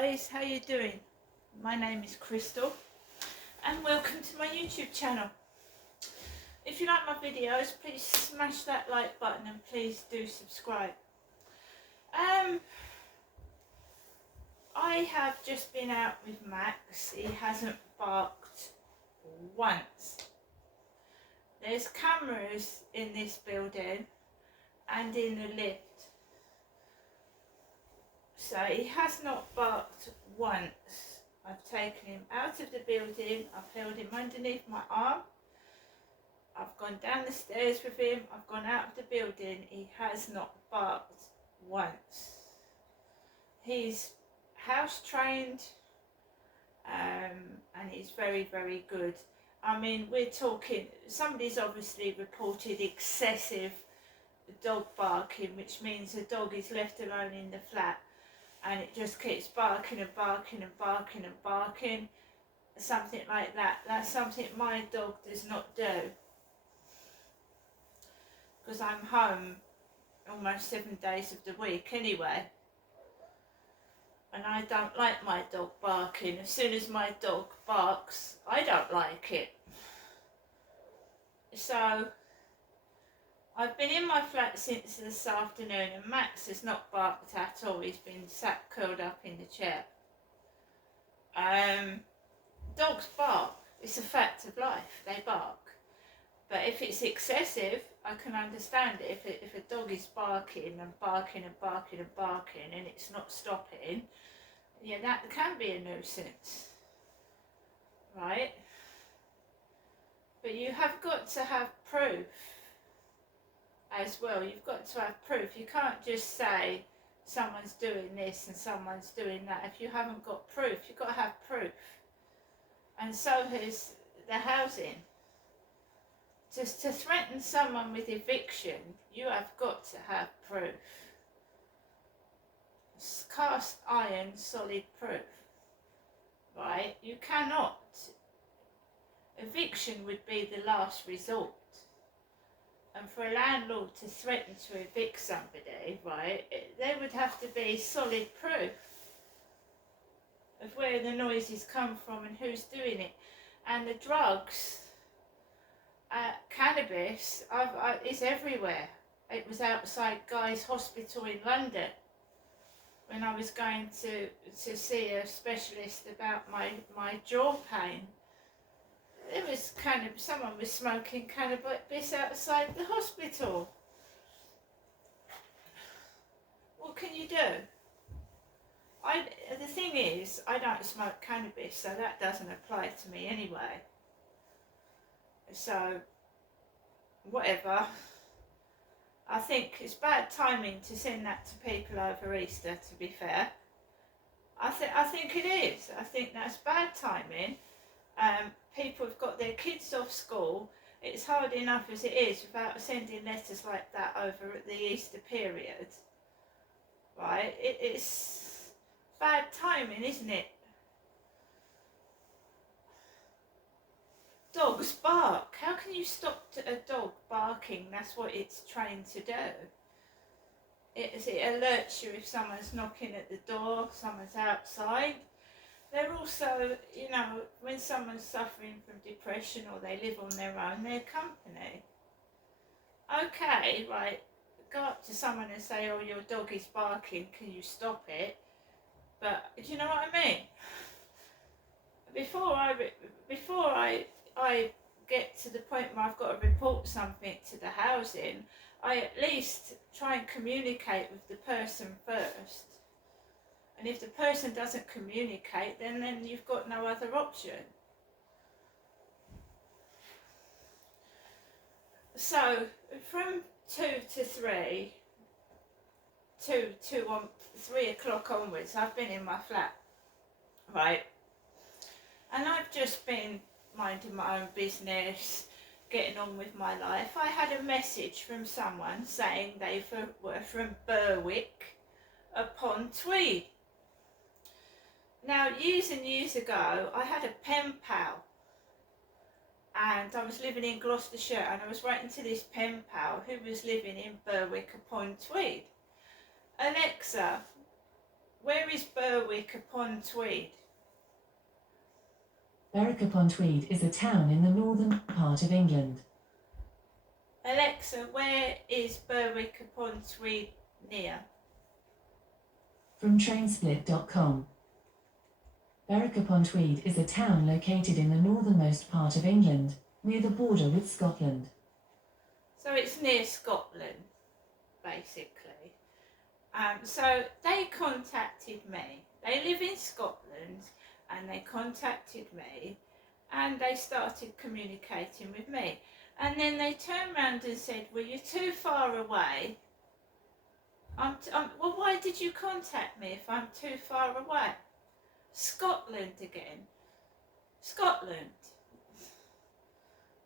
guys, how you doing? My name is Crystal and welcome to my YouTube channel. If you like my videos, please smash that like button and please do subscribe. I have just been out with Max. He hasn't barked once. There's cameras in this building and in the lift. So he has not barked once. I've taken him out of the building, I've held him underneath my arm, I've gone down the stairs with him, I've gone out of the building. He has not barked once. He's house trained and he's very, very good. I mean, we're talking, somebody's obviously reported excessive dog barking, which means the dog is left alone in the flat and it just keeps barking and barking and barking and barking, something like that. That's something my dog does not do, because I'm home almost 7 days of the week anyway, and I don't like my dog barking. As soon as my dog barks, I don't like it. So I've been in my flat since this afternoon and Max has not barked at all. He's been sat curled up in the chair. Dogs bark. It's a fact of life. They bark. But if it's excessive, I can understand it. If a dog is barking and barking and barking and barking and it's not stopping, yeah, that can be a nuisance. Right? But you have got to have proof as well. You've got to have proof. You can't just say someone's doing this and someone's doing that. If you haven't got proof, you've got to have proof. And so has the housing. Just to threaten someone with eviction, you have got to have proof. It's cast iron, solid proof. Right? You cannot. Eviction would be the last resort. And for a landlord to threaten to evict somebody, right, there would have to be solid proof of where the noises come from and who's doing it. And the drugs, cannabis, is everywhere. It was outside Guy's Hospital in London when I was going to see a specialist about my jaw pain. There was someone was smoking cannabis outside the hospital. What can you do? The thing is, I don't smoke cannabis, so that doesn't apply to me anyway. So, whatever. I think it's bad timing to send that to people over Easter, to be fair. I think it is. I think that's bad timing. People have got their kids off school. It's hard enough as it is without sending letters like that over at the Easter period. Right? It's bad timing, isn't it? Dogs bark. How can you stop a dog barking? That's what it's trained to do. It alerts you if someone's knocking at the door, someone's outside. They're also, you know, when someone's suffering from depression or they live on their own, they're company. Okay, right, go up to someone and say, oh, your dog is barking, can you stop it? But, do you know what I mean? Before I get to the point where I've got to report something to the housing, I at least try and communicate with the person first. And if the person doesn't communicate, then you've got no other option. So from 2 to 3, 3 o'clock onwards, I've been in my flat, right? And I've just been minding my own business, getting on with my life. I had a message from someone saying they were from Berwick upon Tweed. Now, years and years ago, I had a pen pal, and I was living in Gloucestershire, and I was writing to this pen pal who was living in Berwick upon Tweed. Alexa, where is Berwick upon Tweed? Berwick upon Tweed is a town in the northern part of England. Alexa, where is Berwick upon Tweed near? From Trainsplit.com. Berwick upon Tweed is a town located in the northernmost part of England, near the border with Scotland. So it's near Scotland, basically. So they contacted me. They live in Scotland and they contacted me and they started communicating with me. And then they turned around and said, well, you're too far away. Well, why did you contact me if I'm too far away? Scotland again. Scotland.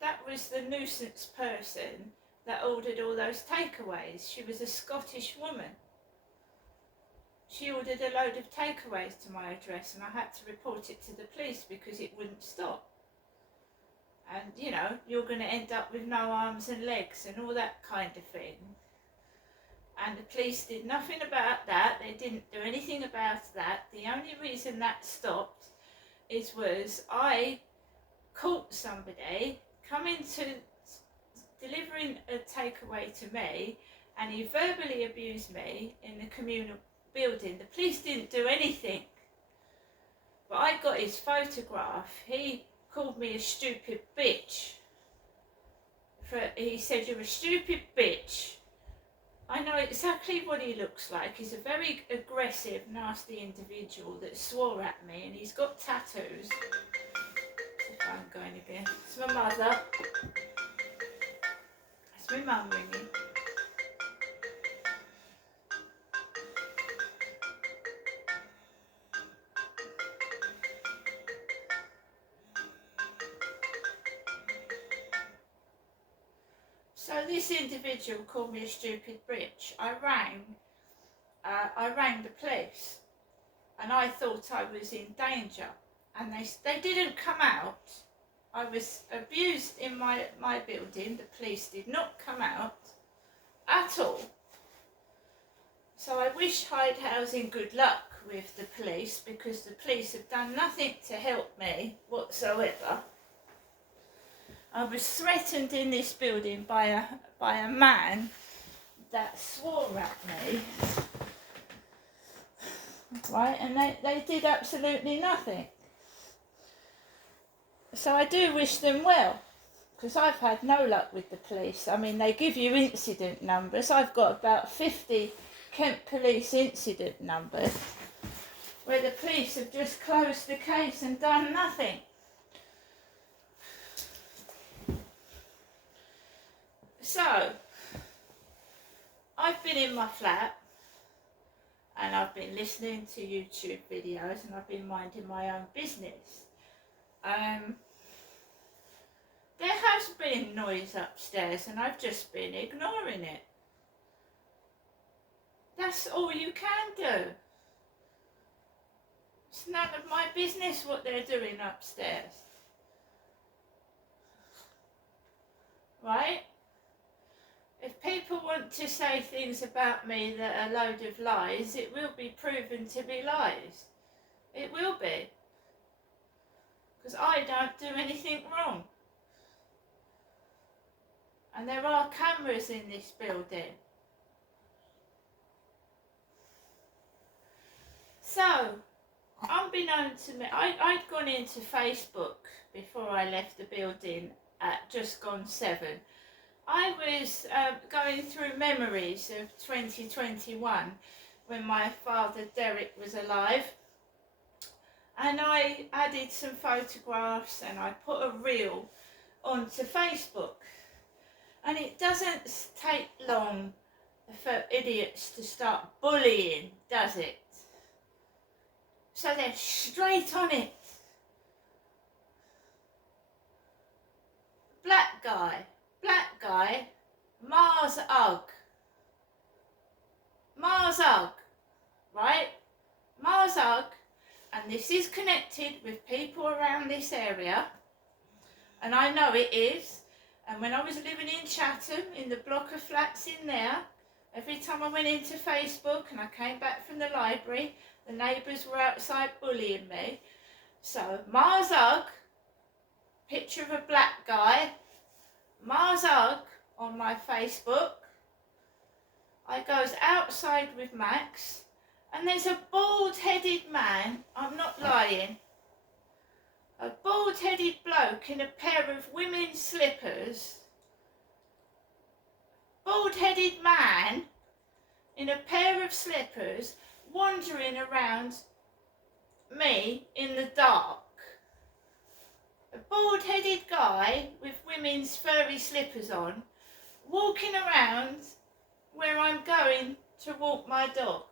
That was the nuisance person that ordered all those takeaways. She was a Scottish woman. She ordered a load of takeaways to my address and I had to report it to the police because it wouldn't stop. And, you know, you're going to end up with no arms and legs and all that kind of thing. And the police did nothing about that. They didn't do anything about that. The only reason that stopped was I caught somebody coming to delivering a takeaway to me and he verbally abused me in the communal building. The police didn't do anything. But I got his photograph. He called me a stupid bitch. He said, you're a stupid bitch. I know exactly what he looks like. He's a very aggressive, nasty individual that swore at me and he's got tattoos. If I'm going again. It's my mother. It's my mum ringing. So this individual called me a stupid bitch. I rang the police and I thought I was in danger and they didn't come out. I was abused in my building. The police did not come out at all. So I wish Hyde Housing good luck with the police because the police have done nothing to help me whatsoever. I was threatened in this building by a man that swore at me, right, and they did absolutely nothing. So I do wish them well, because I've had no luck with the police. I mean, they give you incident numbers. I've got about 50 Kent Police incident numbers, where the police have just closed the case and done nothing. So, I've been in my flat and I've been listening to YouTube videos and I've been minding my own business. There has been noise upstairs and I've just been ignoring it. That's all you can do. It's none of my business what they're doing upstairs. Right? If people want to say things about me that are a load of lies, it will be proven to be lies. It will be. Because I don't do anything wrong. And there are cameras in this building. So, unbeknownst to me, I'd gone into Facebook before I left the building at just gone 7. I was going through memories of 2021 when my father Derek was alive, and I added some photographs and I put a reel onto Facebook. And it doesn't take long for idiots to start bullying, does it? So they're straight on it. Black guy, Mars Ugg, right? Mars Ugg, and this is connected with people around this area, and I know it is. And when I was living in Chatham, in the block of flats in there, Every time I went into Facebook and I came back from the library, the neighbours were outside bullying me. So, Mars Ugg, picture of a black guy, Mars Ugg on my Facebook. I goes outside with Max, and there's a bald-headed man, I'm not lying, a bald-headed bloke in a pair of women's slippers, bald-headed man in a pair of slippers wandering around me in the dark. A bald-headed guy with women's furry slippers on, walking around where I'm going to walk my dog.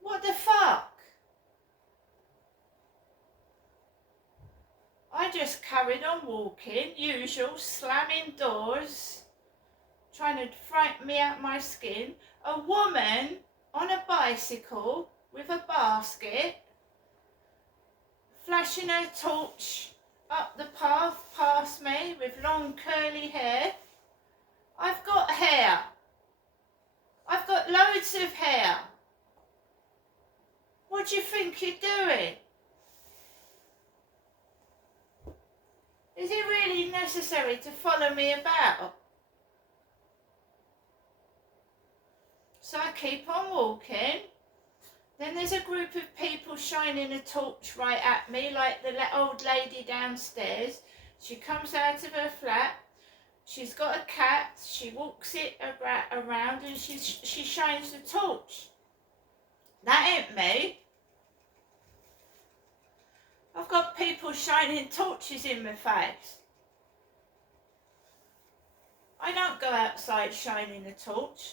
What the fuck? I just carried on walking, usual, slamming doors, trying to frighten me out my skin. A woman on a bicycle with a basket, flashing her torch up the path past me with long curly hair. I've got hair. I've got loads of hair. What do you think you're doing? Is it really necessary to follow me about? So I keep on walking. Then there's a group of people shining a torch right at me, like the old lady downstairs. She comes out of her flat. She's got a cat. She walks it around and she shines the torch. That ain't me. I've got people shining torches in my face. I don't go outside shining a torch.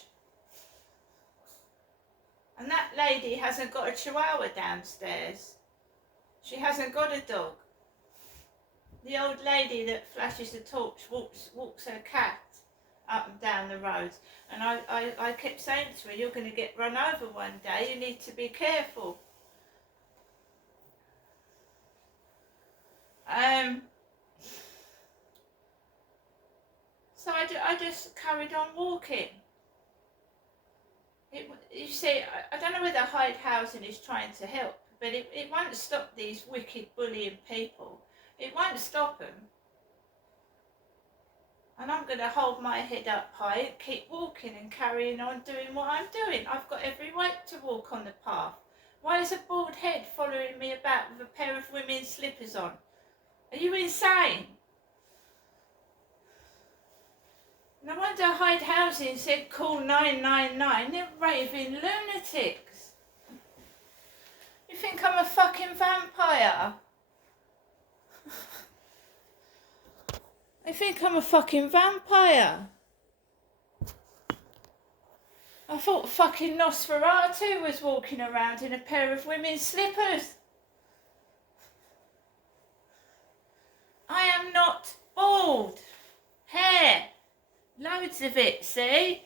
And that lady hasn't got a chihuahua downstairs. She hasn't got a dog. The old lady that flashes the torch walks her cat up and down the road. And I kept saying to her, you're going to get run over one day. You need to be careful. So I just carried on walking. You see, I don't know whether Hyde Housing is trying to help, but it won't stop these wicked bullying people. It won't stop them. And I'm going to hold my head up high and keep walking and carrying on doing what I'm doing. I've got every right to walk on the path. Why is a bald head following me about with a pair of women's slippers on? Are you insane? No wonder Hyde Housing said call 999. They're raving lunatics. You think I'm a fucking vampire? I think I'm a fucking vampire. I thought fucking Nosferatu was walking around in a pair of women's slippers. I am not bald. Hair. Loads of it, see?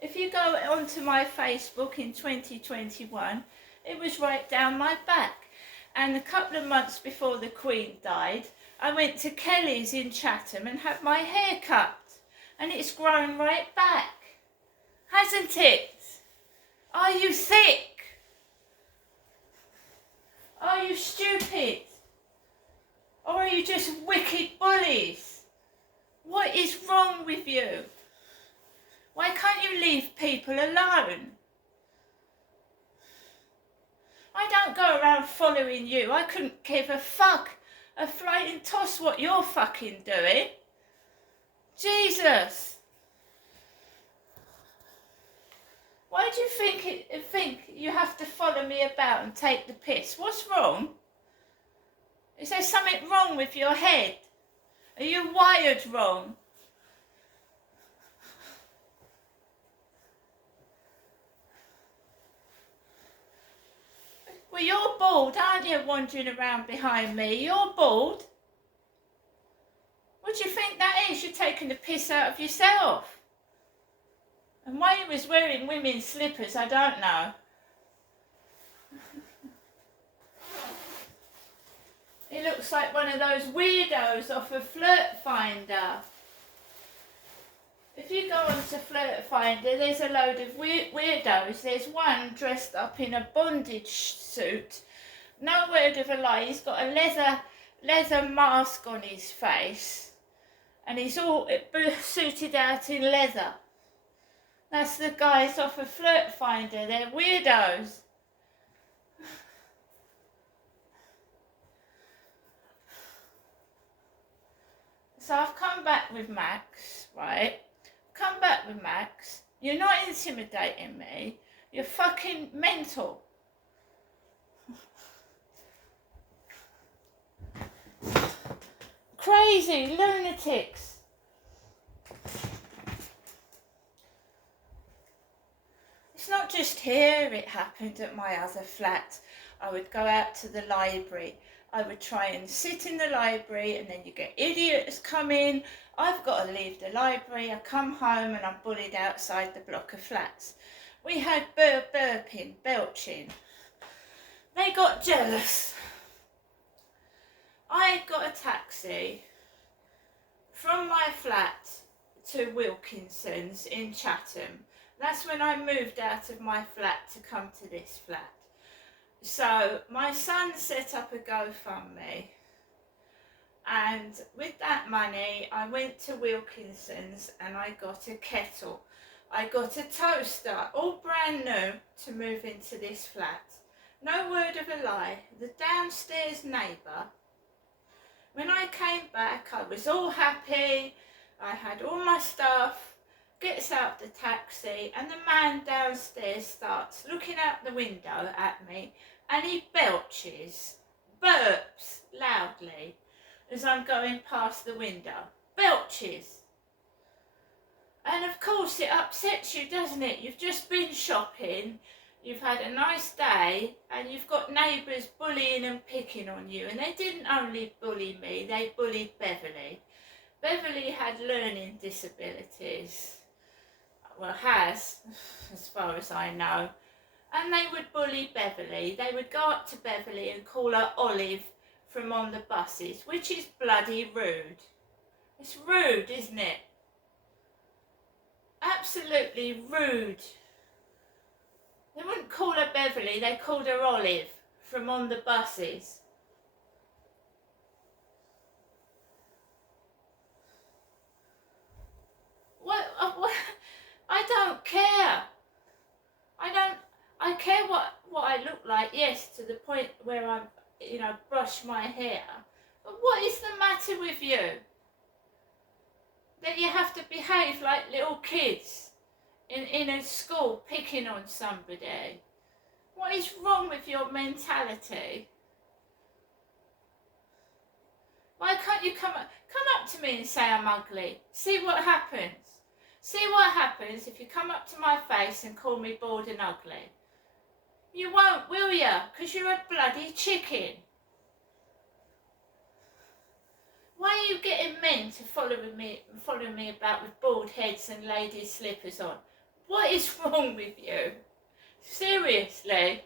If you go onto my Facebook in 2021, it was right down my back. And a couple of months before the Queen died, I went to Kelly's in Chatham and had my hair cut. And it's grown right back. Hasn't it? Are you sick? Are you stupid? Or are you just wicked bullies? What is wrong with you? Why can't you leave people alone? I don't go around following you. I couldn't give a fuck, a flying toss what you're fucking doing. Jesus. Why do you think you have to follow me about and take the piss? What's wrong? Is there something wrong with your head? Are you wired wrong? Well, you're bald, aren't you, wandering around behind me? You're bald. What do you think that is? You're taking the piss out of yourself. And why he was wearing women's slippers, I don't know. He looks like one of those weirdos off of Flirt Finder. If you go onto Flirt Finder, there's a load of weirdos. There's one dressed up in a bondage suit. No word of a lie. He's got a leather mask on his face, and he's all suited out in leather. That's the guys off of Flirt Finder. They're weirdos. So I've come back with Max, right? Come back with Max. You're not intimidating me. You're fucking mental. Crazy lunatics. It's not just here, it happened at my other flat. I would go out to the library. I would try and sit in the library, and then you get idiots come in. I've got to leave the library. I come home and I'm bullied outside the block of flats. We had burping, belching. They got jealous. I got a taxi from my flat to Wilkinson's in Chatham. That's when I moved out of my flat to come to this flat. So my son set up a GoFundMe, and with that money I went to Wilkinson's and I got a kettle. I got a toaster, all brand new, to move into this flat. No word of a lie, the downstairs neighbour, when I came back I was all happy, I had all my stuff, gets out the taxi, and the man downstairs starts looking out the window at me, and he belches, burps loudly as I'm going past the window. Belches. And of course it upsets you, doesn't it? You've just been shopping, you've had a nice day, and you've got neighbours bullying and picking on you. And they didn't only bully me, they bullied Beverly. Beverly had learning disabilities. Well, has, as far as I know. And they would bully Beverly. They would go up to Beverly and call her Olive from on the buses, which is bloody rude. It's rude, isn't it? Absolutely rude. They wouldn't call her Beverly, they called her Olive from on the buses. What? I don't care. I care what I look like, yes, to the point where I, brush my hair. But what is the matter with you? That you have to behave like little kids in a school picking on somebody? What is wrong with your mentality? Why can't you come up to me and say I'm ugly? See what happens. See what happens if you come up to my face and call me bald and ugly. You won't, will ya? Because you're a bloody chicken. Why are you getting men to follow me about with bald heads and ladies' slippers on? What is wrong with you? Seriously?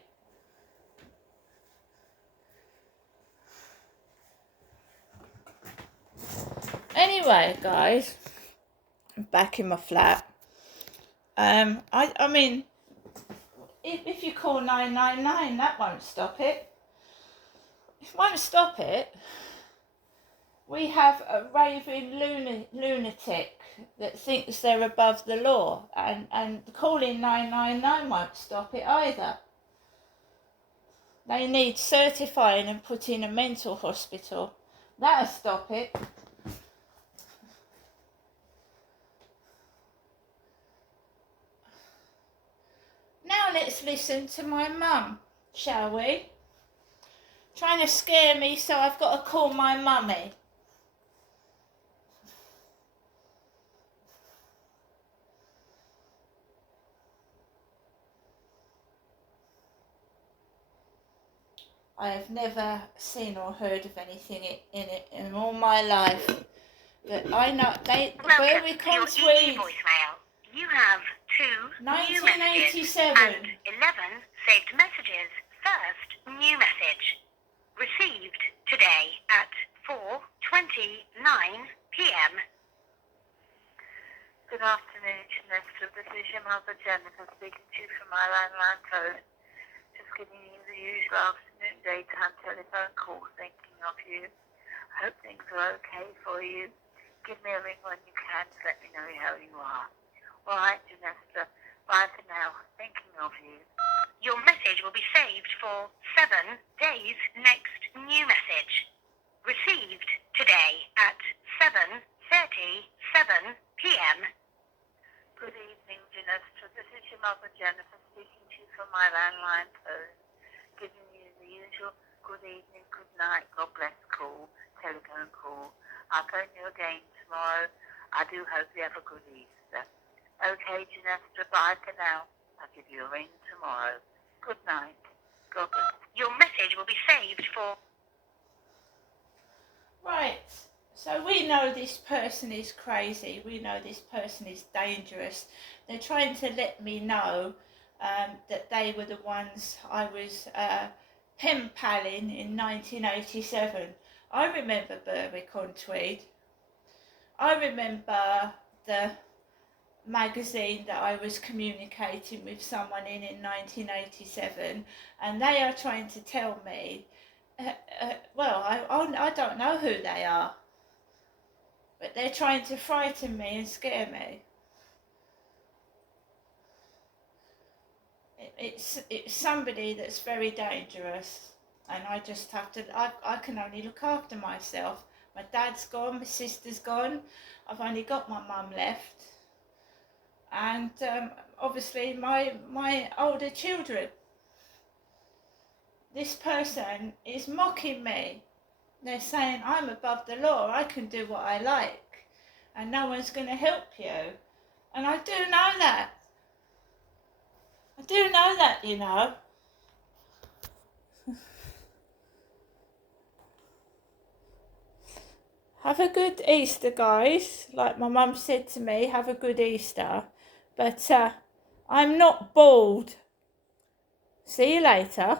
Anyway, guys, I'm back in my flat. I mean, if you call 999, that won't stop it. It won't stop it. We have a raving lunatic that thinks they're above the law, and calling 999 won't stop it either. They need certifying and put in a mental hospital. That'll stop it. Now let's listen to my mum, shall we? Trying to scare me, so I've got to call my mummy. I have never seen or heard of anything in it in all my life. But I know Berwick on Tweed. You have 2 new messages and 11 saved messages. First new message. Received today at 4:29 p.m. The Good afternoon, Janessa. This is your mother, Jennifer, speaking to you from my landline phone. Just giving you the usual afternoon, daytime telephone call, thinking of you. I hope things are okay for you. Give me a ring when you can to let me know how you are. All right, Janessa. Bye for now. Thinking of you. Your message will be saved for 7 days next new message. Received today at 7:37 p.m. Good evening, Janessa. This is your mother, Jennifer, speaking to you from my landline phone, giving you the usual good evening, good night, God bless call, telephone call. I'll phone you again tomorrow. I do hope you have a good Easter. Okay, Janessa, bye for now. I'll give you a ring tomorrow. Good night. God bless. Your message will be saved for... Right, so we know this person is crazy, we know this person is dangerous. They're trying to let me know that they were the ones I was pen palling in 1987. I remember Berwick-on-Tweed. I remember the magazine that I was communicating with someone in 1987, and they are trying to tell me well, I don't know who they are, but they're trying to frighten me and scare me. It's somebody that's very dangerous, and I just have to, I can only look after myself. My dad's gone, my sister's gone, I've only got my mum left, and obviously my older children. This person is mocking me. They're saying I'm above the law, I can do what I like, and no one's going to help you. And I do know that. I do know that, you know. Have a good Easter, guys. Like my mum said to me, have a good Easter. But I'm not bald. See you later.